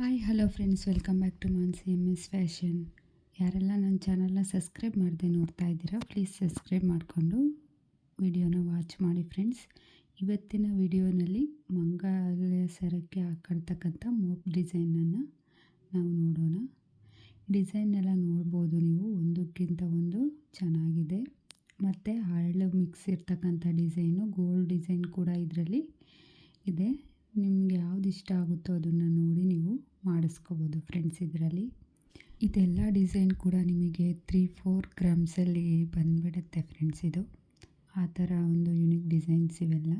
Hi hello friends, welcome back to Mansi MS fashion. ಯಾರೆಲ್ಲ ನನ್ನ ಚಾನಲ್ನ ಸಬ್ಸ್ಕ್ರೈಬ್ ಮಾಡದೆ ನೋಡ್ತಾ ಇದ್ದೀರಾ, ಪ್ಲೀಸ್ ಸಬ್ಸ್ಕ್ರೈಬ್ ಮಾಡಿಕೊಂಡು ವಿಡಿಯೋನ ವಾಚ್ ಮಾಡಿ ಫ್ರೆಂಡ್ಸ್. ಇವತ್ತಿನ ವಿಡಿಯೋನಲ್ಲಿ ಮಂಗಲ ಸರಕ್ಕೆ ಹಾಕೊಳ್ತಕ್ಕಂಥ ಮೋಪ್ ಡಿಸೈನನ್ನು ನಾವು ನೋಡೋಣ. ಡಿಸೈನೆಲ್ಲ ನೋಡ್ಬೋದು ನೀವು, ಒಂದಕ್ಕಿಂತ ಒಂದು ಚೆನ್ನಾಗಿದೆ. ಮತ್ತು ಹರಳು ಮಿಕ್ಸ್ ಇರ್ತಕ್ಕಂಥ ಡಿಸೈನು, ಗೋಲ್ಡ್ ಡಿಸೈನ್ ಕೂಡ ಇದರಲ್ಲಿ ಇದೆ. ನಿಮಗೆ ಯಾವ್ದು ಇಷ್ಟ ಆಗುತ್ತೋ ಅದನ್ನು ನೋಡಿ ನೀವು ಮಾಡಿಸ್ಕೋಬೋದು ಫ್ರೆಂಡ್ಸ್. ಇದೆಲ್ಲ ಡಿಸೈನ್ ಕೂಡ ನಿಮಗೆ 3-4 ಗ್ರಾಮ್ಸಲ್ಲಿ ಬಂದುಬಿಡುತ್ತೆ ಫ್ರೆಂಡ್ಸ್. ಇದು ಆ ಥರ ಒಂದು ಯುನಿಕ್ ಡಿಸೈನ್ಸ್ ಇವೆಲ್ಲ.